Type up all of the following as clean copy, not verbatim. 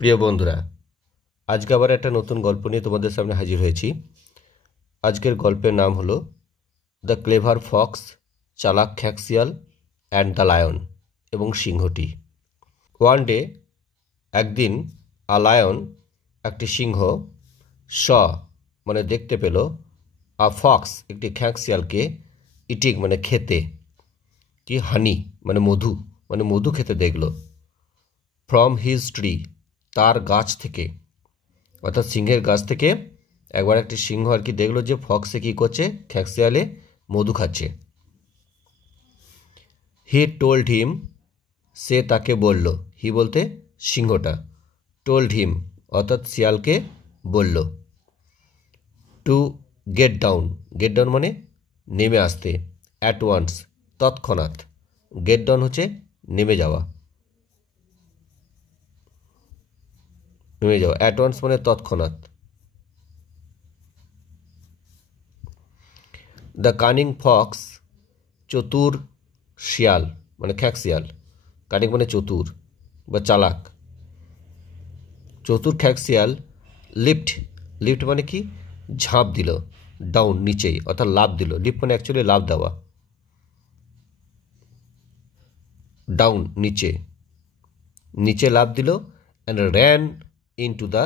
প্রিয় বন্ধুরা, আজকে আবার একটা নতুন গল্প নিয়ে তোমাদের সামনে হাজির হয়েছি। আজকের গল্পের নাম হলো দ্য ক্লেভার ফক্স, চালাক খ্যাঁকশিয়াল অ্যান্ড দ্য লায়ন এবং সিংহটি। ওয়ান ডে, একদিন, আ লায়ন, একটি সিংহ, স মানে দেখতে পেল, আ ফক্স একটি খ্যাঁকশিয়ালকে, ইটিং মানে খেতে, কি হানি মানে মধু খেতে দেখল, ফ্রম হিজ ট্রি তার গাছ থেকে, অর্থাৎ সিংহের গাছ থেকে। একবার একটি সিংহ আর কি দেখলো যে ফক্সে কি করছে, খ্যাঁকশিয়ালে মধু খাচ্ছে। হি টোল্ড হিম, সে তাকে বলল, হি বলতে সিংহটা, টোল্ড হিম অর্থাৎ শিয়ালকে বলল, টু গেট ডাউন মানে নেমে আসতে, অ্যাট ওয়ান্স তৎক্ষণাৎ, গেট ডাউন হচ্ছে নেমে যাওয়া, অ্যাট ওয়ান্স মানে তৎক্ষণাৎ। দ্য কানিং ফক্স, চতুর শিয়াল মানে খ্যাঁকশিয়াল, কানিং মানে চতুর বা চালাক, চতুর খ্যাঁকশিয়াল, লিফট মানে কি ঝাঁপ দিল, ডাউন নিচেই অর্থাৎ লাফ দিল, লিফট মানে অ্যাকচুয়ালি লাফ দেওয়া, ডাউন নিচে লাফ দিল, and ran into the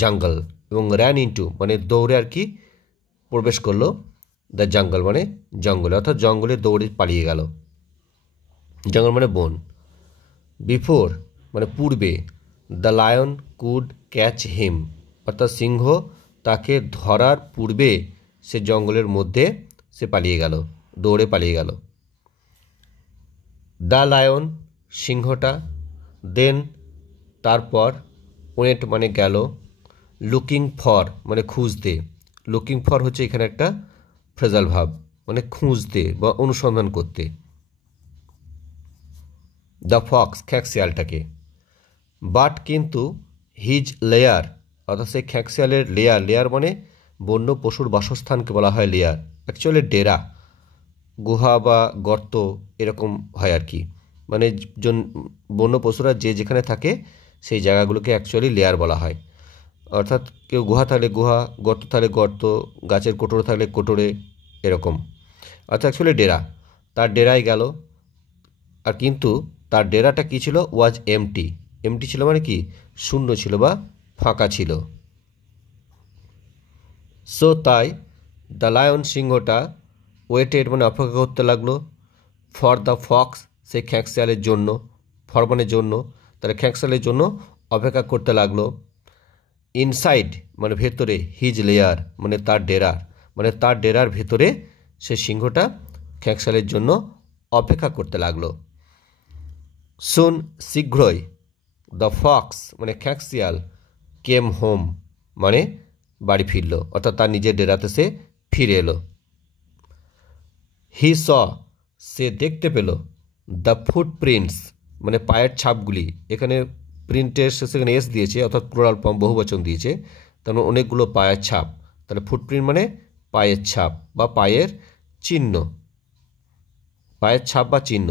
jungle, এবং র্যান ইনটু মানে দৌড়ে আর কি প্রবেশ করলো, দ্য জাঙ্গল মানে জঙ্গলে, অর্থাৎ জঙ্গলে দৌড়ে পালিয়ে গেল, জঙ্গল মানে বন। বিফোর মানে পূর্বে, দ্য লায়ন কুড ক্যাচ হিম, অর্থাৎ সিংহ তাকে ধরার পূর্বে সে জঙ্গলের মধ্যে সে পালিয়ে গেল, দৌড়ে পালিয়ে গেল। দ্য লায়ন সিংহটা, দেন তারপর, ওয়েন্ট মানে গেল, লুকিং ফর মানে খুঁজতে, লুকিং ফর হচ্ছে এখানে একটা ফ্রেজাল ভাব, মানে খুঁজতে বা অনুসন্ধান করতে, দ্য ফক্স খ্যাঁকশিয়ালটাকে। বাট কিন্তু, হিজ লেয়ার অর্থাৎ সেই খ্যাঁকশিয়ালের লেয়ার মানে বন্য পশুর বাসস্থানকে বলা হয় লেয়ার, অ্যাকচুয়ালি ডেরা, গুহা বা গর্ত এরকম হয় আর কি, মানে বন্য পশুরা যে যেখানে থাকে সেই জায়গাগুলোকে অ্যাকচুয়ালি লেয়ার বলা হয়। অর্থাৎ কেউ গুহা থাকলে গুহা, গর্ত থাকলে গর্ত, গাছের কোটরে থাকলে কোটরে, এরকম, অর্থাৎ অ্যাকচুয়ালি ডেরা। তার ডেরায় গেল, আর কিন্তু তার ডেরাটা কী ছিল, ওয়াজ এমটি ছিল মানে কি শূন্য ছিল বা ফাঁকা ছিল। সো তাই, দ্য লায়ন সিংহটা, ওয়েটেড মানে অপেক্ষা করতে লাগলো, ফর দ্য ফক্স সেই খ্যাঁকশিয়ালের জন্য, ফর মানে জন্য, তাহলে খ্যাঁকশিয়ালের জন্য অপেক্ষা করতে লাগলো। ইনসাইড মানে ভেতরে, হিজ লেয়ার মানে তার ডেরার ভেতরে সে সিংহটা খ্যাঁকশিয়ালের জন্য অপেক্ষা করতে লাগলো। সুন শীঘ্রই, দ্য ফক্স মানে খ্যাঁকশিয়াল, কেম হোম মানে বাড়ি ফিরল, অর্থাৎ তার নিজের ডেরাতে সে ফিরে এলো। হি স সে দেখতে পেল, দ্য ফুটপ্রিন্টস মানে পায়ের ছাপগুলি, এখানে প্রিন্টের সেখানে এস দিয়েছে, অর্থাৎ প্লুরাল ফর্ম বহুবচন দিয়েছে, তার মানে অনেকগুলো পায়ের ছাপ, তাহলে ফুটপ্রিন্ট মানে পায়ের ছাপ বা পায়ের চিহ্ন, পায়ের ছাপ বা চিহ্ন।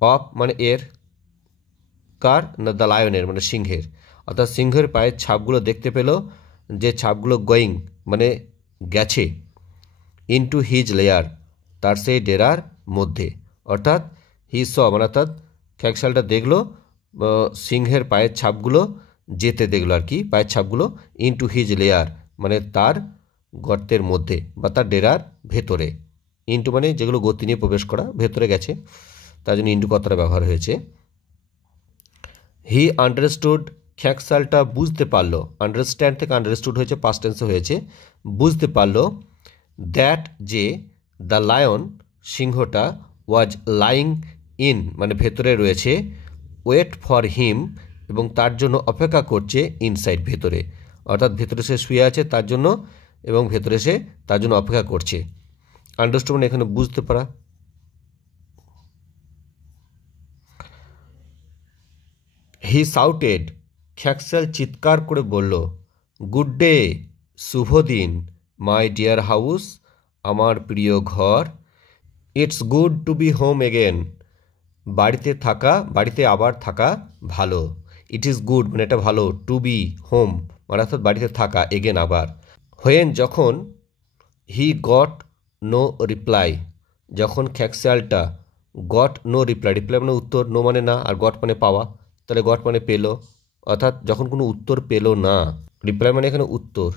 অফ মানে এর, কার না দ্য লায়নের মানে সিংহের, অর্থাৎ সিংহের পায়ের ছাপগুলো দেখতে পেল, যে ছাপগুলো গোয়িং মানে গেছে, ইনটু হিজ লেয়ার তার সেই ডেরার মধ্যে, অর্থাৎ হি স মানে অর্থাৎ খ্যাঁকশিয়ালটা দেখলো সিংহের পায়ের ছাপগুলো যেতে দেখলো আর কি, পায়ের ছাপগুলো ইনটু হিজ লেয়ার মানে তার গর্তের মধ্যে বা তার ডেরার ভেতরে, ইনটু মানে যেগুলো গতি নিয়ে প্রবেশ করা, ভেতরে গেছে তার জন্য ইনটু কথাটা ব্যবহার হয়েছে। হি আন্ডারস্টুড খ্যাঁকশিয়ালটা বুঝতে পারলো, আন্ডারস্ট্যান্ড থেকে আন্ডারস্টুড হয়েছে, পাস্ট টেন্সে হয়েছে, বুঝতে পারলো, দ্যাট যে দ্য লায়ন সিংহটা, ওয়াজ লাইং ইন মানে ভেতরে রয়েছে, ওয়েট ফর হিম এবং তার জন্য অপেক্ষা করছে, ইনসাইড ভেতরে, অর্থাৎ ভেতরে সে শুয়ে আছে তার জন্য, এবং ভেতরে সে তার জন্য অপেক্ষা করছে। আন্ডারস্টুড মানে এখানে বুঝতে পারা। হি সাউটেড খ্যাঁকশিয়াল চিৎকার করে বলল, গুড ডে শুভ দিন, মাই ডিয়ার হাউস আমার প্রিয় ঘর, it's good to be home again বাড়িতে আবার থাকা ভালো, ইট ইজ গুড মানে এটা ভালো, টু বি হোম মানে অর্থাৎ বাড়িতে থাকা, এগেন আবার। হোয়েন যখন, হি গট নো রিপ্লাই যখন খ্যাঁকশিয়ালটা গট নো রিপ্লাই, রিপ্লাই মানে উত্তর, নো মানে না, আর গট মানে পাওয়া, তাহলে গট মানে পেলো, অর্থাৎ যখন কোনো উত্তর পেলো না, রিপ্লাই মানে এখানে উত্তর,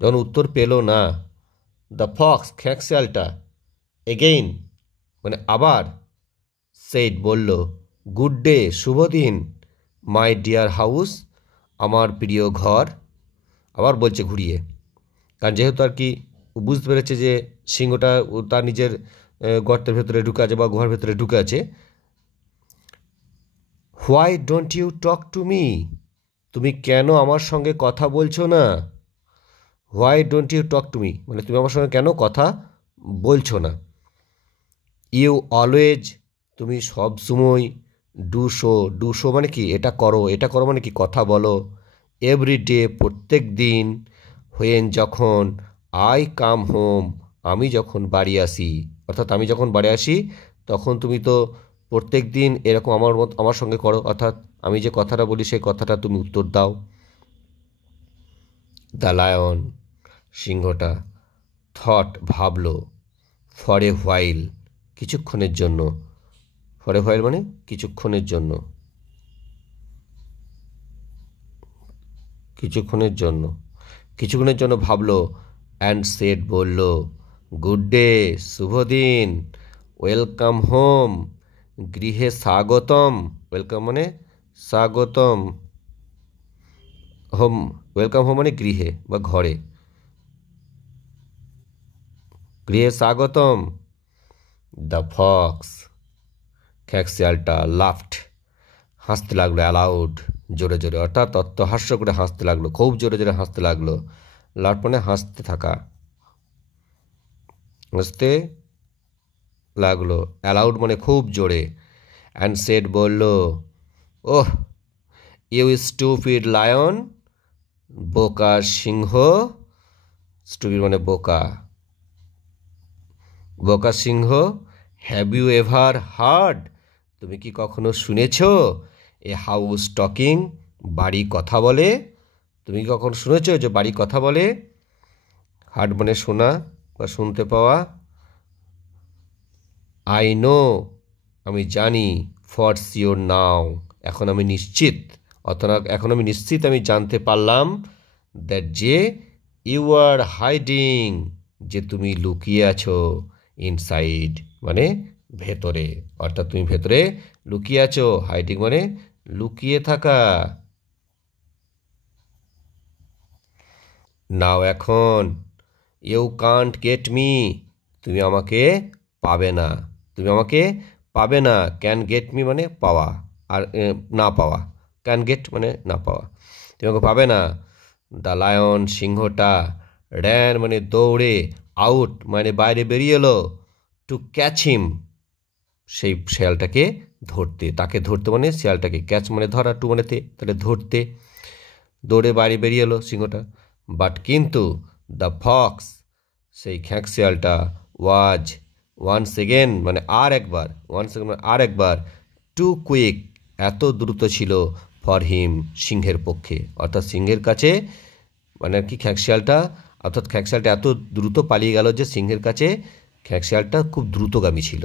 যখন উত্তর পেলো না, দ্য ফক্স খ্যাঁকশিয়ালটা এগেইন মানে আবার, সেইড বলল, গুড ডে শুভ দিন, মাই ডিয়ার হাউস আমার প্রিয় ঘর, আবার বলছে ঘুরিয়ে, কারণ যেহেতু আর কি বুঝতে পেরেছে যে সিংহটা তার নিজের গর্তের ভেতরে ঢুকে আছে বা গুহার ভেতরে ঢুকে আছে। Why don't you talk to me, তুমি কেন আমার সঙ্গে কথা বলছো না? Why don't you talk to me মানে তুমি আমার সঙ্গে কেন কথা বলছো না? ইউ অলওয়েজ তুমি সব সময়, ডু শো মানে কি এটা করো, এটা করো মানে কি কথা বলো, এভরিডে প্রত্যেক দিন, হোয়েন যখন, আই কাম হোম আমি যখন বাড়ি আসি, অর্থাৎ আমি যখন বাড়ি আসি তখন তুমি তো প্রত্যেক দিন এরকম আমার সঙ্গে করো, অর্থাৎ আমি যে কথাটা বলি সেই কথাটা তুমি উত্তর দাও। দ্য লায়ন সিংহটা, থট ভাবলো, ফর এ হোয়াইল কিছুক্ষণের জন্য, ফর এ হোয়াইল মানে কিছুক্ষণের জন্য, কিছুক্ষণের জন্য, কিছুক্ষণের জন্য ভাবলো, অ্যান্ড সেড বলল, গুড ডে শুভ দিন, ওয়েলকাম হোম গৃহে স্বাগতম, ওয়েলকাম মানে স্বাগতম, হোম ওয়েলকাম হোম মানে গৃহে বা ঘরে, গৃহে স্বাগতম। দ্য ফক্স খ্যাঁকশিয়ালটা লাফট হাসতে লাগলো, অ্যালাউড জোরে জোরে, অর্থাৎ অট্টহাস্য করে হাসতে লাগলো, খুব জোরে জোরে হাসতে লাগলো, লাফট মানে হাসতে থাকা, হাসতে লাগলো, অ্যালাউড মানে খুব জোরে। অ্যান্ড সেড বলল, ওহ ইউ স্টুপিড লায়ন বোকা সিংহ, স্টুপিড মানে বোকা, বোকা সিংহ, হ্যাভ ইউ এভার হার্ড তুমি কি কখনো শুনেছ, এ হাউস টকিং বাড়ি কথা বলে, তুমি কি কখনো শুনেছ যে বাড়ি কথা বলে, হার্ড মানে শোনা বা শুনতে পাওয়া, আই নো আমি জানি, ফর শিওর নাও এখন আমি নিশ্চিত, অর্থাৎ এখন আমি নিশ্চিত আমি জানতে পারলাম, দ্যাট যে ইউ আর হাইডিং যে তুমি লুকিয়ে আছো, ইনসাইড মানে ভেতরে, অর্থাৎ তুমি ভেতরে লুকিয়ে আছো, হাইডিং মানে লুকিয়ে থাকা। নাও এখন, ইউ কান্ট গেট মি তুমি আমাকে পাবে না, তুমি আমাকে পাবে না, ক্যান গেট মি মানে পাওয়া আর না পাওয়া, ক্যান গেট মানে না পাওয়া, তুমি আমাকে পাবে না। দ্য লায়ন সিংহটা, র্যান মানে দৌড়ে, আউট মানে বাইরে বেরিয়ে এলো, টু ক্যাচ হিম সেই শেয়ালটাকে ধরতে, তাকে ধরতে মানে শেয়ালটাকে, ক্যাচ মানে ধরা, টু মানে তাহলে ধরতে, দৌড়ে বাইরে বেরিয়ে এলো সিংহটা। বাট কিন্তু দ্য ফক্স সেই খ্যাঁকশিয়ালটা, ওয়াজ ওয়ান্স এগেন মানে আর একবার, ওয়ান্স এগেন মানে আর একবার, টু কুইক এত দ্রুত ছিল, ফর হিম সিংহের পক্ষে, অর্থাৎ সিংহের কাছে মানে আর কি খ্যাঁকশিয়ালটা, অর্থাৎ খ্যাঁকশিয়ালটা এত দ্রুত পালিয়ে গেল যে সিংহের কাছে খ্যাঁকশিয়ালটা খুব দ্রুতগামী ছিল,